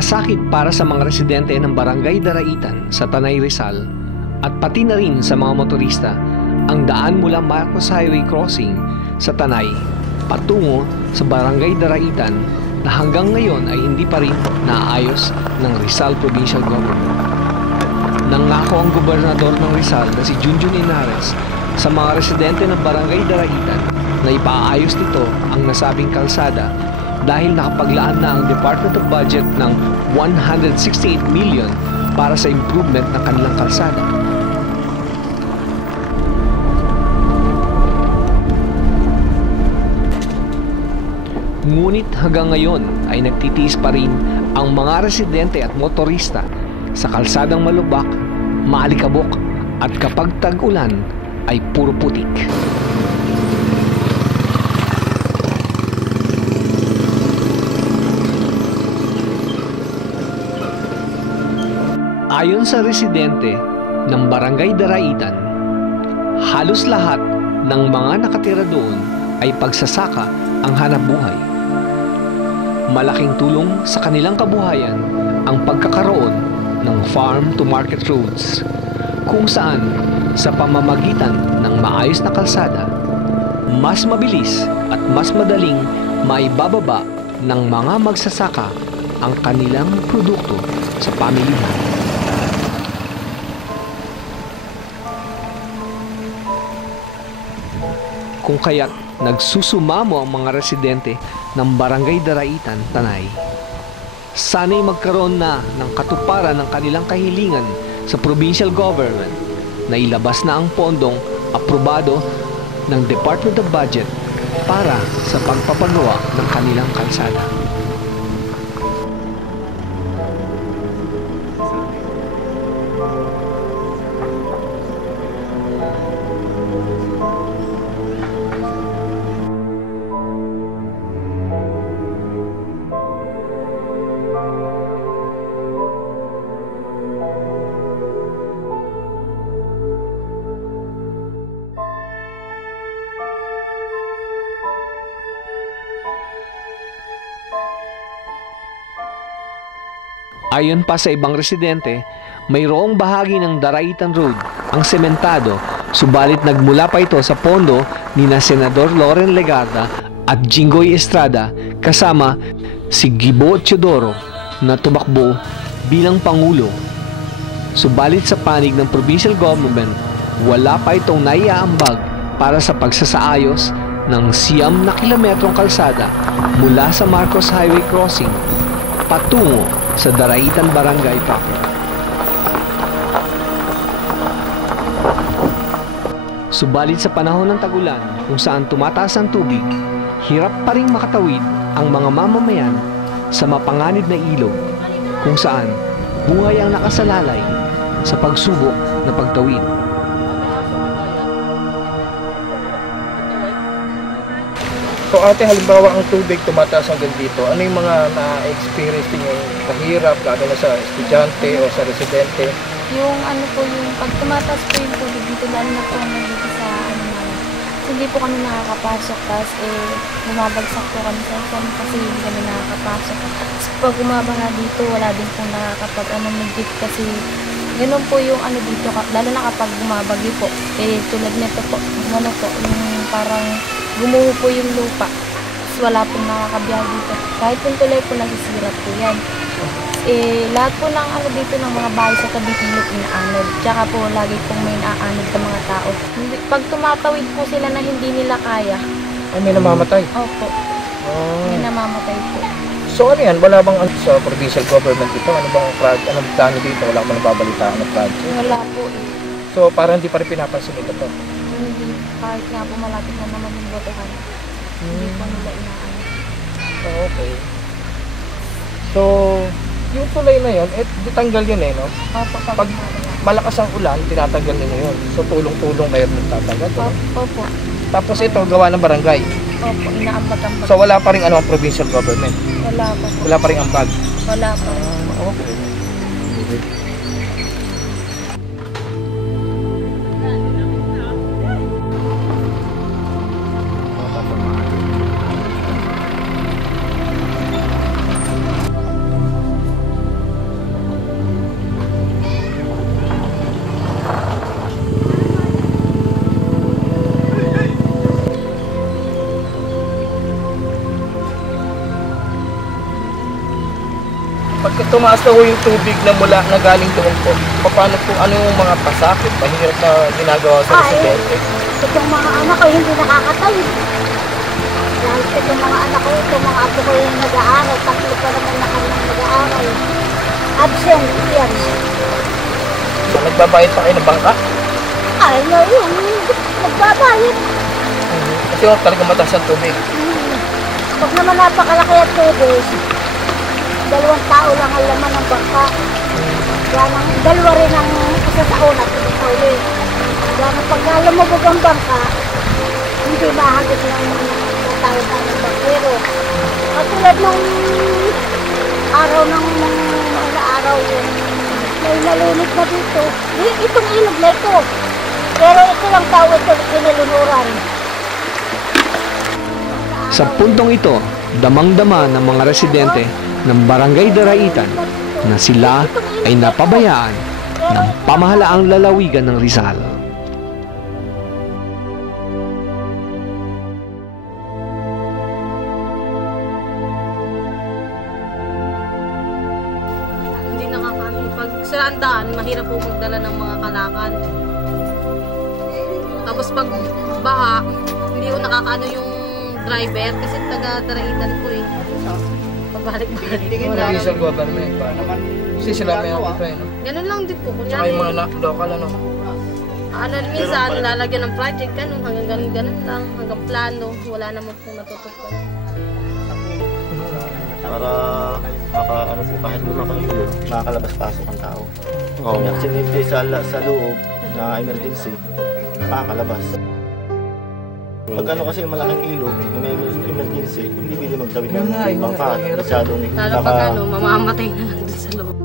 Masakit para sa mga residente ng Barangay Daraitan sa Tanay Rizal at pati na rin sa mga motorista ang daan mula Marcos Highway Crossing sa Tanay patungo sa Barangay Daraitan na hanggang ngayon ay hindi pa rin naayos ng Rizal Provincial Government. Nangako ang gobernador ng Rizal na si Junjun Inares sa mga residente ng Barangay Daraitan na ipaayos nito ang nasabing kalsada dahil nakapaglaan na ang Department of Budget ng 168 million para sa improvement ng kanilang kalsada. Ngunit hanggang ngayon ay nagtitiis pa rin ang mga residente at motorista sa kalsadang malubak, maalikabok at kapag tag-ulan ay puro putik. Ayon sa residente ng Barangay Daraitan, halos lahat ng mga nakatira doon ay pagsasaka ang hanap buhay. Malaking tulong sa kanilang kabuhayan ang pagkakaroon ng farm to market roads kung saan sa pamamagitan ng maayos na kalsada, mas mabilis at mas madaling maibababa ng mga magsasaka ang kanilang produkto sa pamilihan. Kung kaya't nagsusumamo ang mga residente ng Barangay Daraitan, Tanay. Sana'y magkaroon na ng katuparan ng kanilang kahilingan sa provincial government na ilabas na ang pondong aprobado ng Department of Budget para sa pagpapagawa ng kanilang kalsada. Ayon pa sa ibang residente, mayroong bahagi ng Daraitan Road ang sementado subalit nagmula pa ito sa pondo ni na Senador Loren Legarda at Jinggoy Estrada kasama si Gibo Teodoro na tumakbo bilang Pangulo. Subalit sa panig ng provincial government, wala pa itong naiaambag para sa pagsasaayos ng siyam na kilometrong kalsada mula sa Marcos Highway Crossing patungo sa Daraitan Barangay proper. Subalit sa panahon ng tagulan kung saan tumataas ang tubig, hirap pa rin makatawid ang mga mamamayan sa mapanganib na ilog kung saan buhay ang nakasalalay sa pagsubok na pagtawid. So ate, halimbawa ang tubig tumataas hanggang dito, ano yung mga na-experience niyo kahirap, lalo na sa estudyante o sa residente? Yung ano po, yung pag tumataas po yung tubig dito, lalo na po ano dito sa ano namin. Hindi po kami nakakapasok, tapos eh, bumabagsak po kami sa phone kasi hindi kami nakakapasok. Tapos pag bumabaha dito, wala din po nakakapag ano mag kasi ganun po yung ano dito, lalo na kapag bumabagyo po. Eh, tulad nito po, yung ano po, yung parang gumuho po yung lupa. Tapos wala pong nakakabiyahe dito. Kahit yung tulay po nasisira po yan eh, lahat po ng ano dito ng mga bahay sa tabi ilog inaanod. Tsaka po lagi pong may naaanod sa mga tao. Hindi- Pag tumatawid po sila na hindi nila kaya, Ay, may namamatay. opo, Oh. may namamatay po. So ano yan, wala bang ano, sa provincial government ito? Ano bang project, anong plano dito? Wala bang nababalitaan ng project? Wala po eh. So parang hindi pa rin pinapansin ito to. Hindi, kahit nga po malapit na naman botohan. Hindi po nila inaano. Oh, okay. So, yung tulay na yun, eh, ditanggal yun eh, no? Opo, pag, Pag- Malakas ang ulan, tinatanggal nyo yun. So, tulong-tulong kayo ng tatanggal. no? Opo, opo, Tapos ito, gawa ng barangay. opo, inaambag-ambag. So, wala pa rin ano ang provincial government. wala po. Wala pa rin ambag. Wala po. Okay. Tumaas na ho yung tubig na mula na galing doon po, paano po, ano yung mga pasakit, mahirap na ginagawa sa Ah, eh. residente? Itong mga anak ko hindi nakakatayo. Dahil itong mga anak ko, itong mga apo ko yung nag-aaral, tatlo pa naman na kami nag-aaral. Absent, yan. So, nagbabayad pa kayo ng bangka? Ay, no, yung nagbabayad. Kasi ho, talaga mataas ang tubig. Hmm. Pag naman napakalaki ang tubig, dalawang tao lang ang laman ng bangka. Yan ang dalawa rin ang isa sa una at isa sa uli. Yan ang pagka lumubog ang bangka, hindi mahagit ng tatawid ng bangkero. Katulad nung araw ng mga araw yung may nalunod na dito. Di- Itong ilog na ito. Pero ito lang tao ito kinilunuran. Sa puntong ito, damang-dama ng mga residente ng Barangay Daraitan na sila ay napabayaan ng pamahalaang lalawigan ng Rizal. hindi nakakaano. Pag sa andaan, mahirap po magdala ng mga kalakan. Tapos pag baha, hindi ko nakakaano yung driver kasi taga Daraitan ko eh. Pabalik-balik. Wala rin sa government pa naman. Kasi sila may ako no? Ganun lang din po. Tsaka yung mga Kunyari, na- local ano. ano, minsan lalagyan ng project, ganun, hanggang ganun, ganun lang, hanggang plano, wala naman po natutupad. para maka ano po kahit lumakahilo, makakalabas-pasok ang tao. Oh. Kung aksidente sa, sa loob na emergency, makakalabas. Pag ano kasi malaking ilog, na may emergency, hindi pwede magtawid ng bangka. Masyadong Lalo pag ano, mamamatay na lang dun sa loob.